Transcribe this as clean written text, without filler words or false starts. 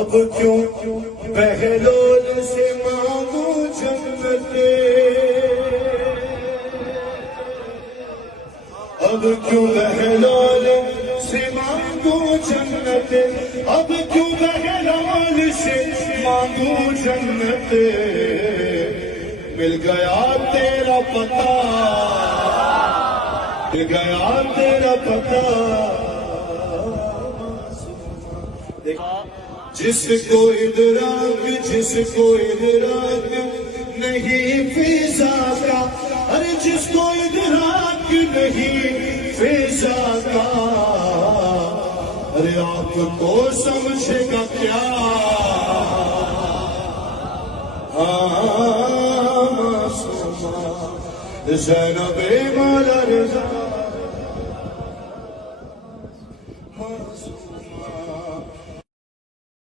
اب کیوں بہلول سے مانگوں جنت، اب کیوں بہلول سے مانگوں جنت، اب کیوں بہلول سے مانگوں جنت، مل گیا تیرا پتہ، مل گیا تیرا پتہ، جس کو ادراک، جس کو ادراک نہیں فضا کا، ارے جس کو ادراک نہیں فضا کا، ارے آپ کو سمجھے گا کیا؟ معصومہ زینب مولا رضا